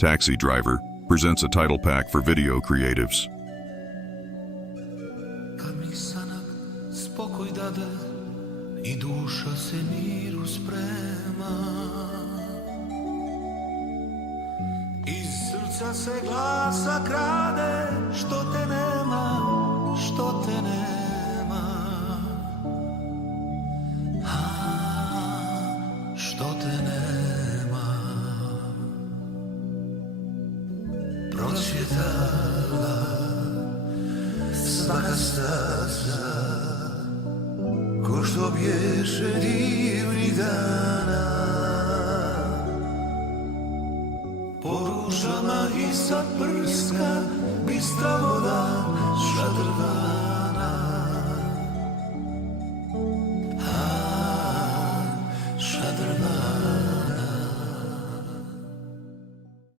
Taxi Driver presents a title pack for video creatives. Kad mi sanak spokoj dade I duša se miru sprema, iz srca se glasa krade, što te nema, što te nema, što te nema. Procvjetala svaka staza, ko što bješe divnih dana, po ružama i sad prska bistra voda šadrva.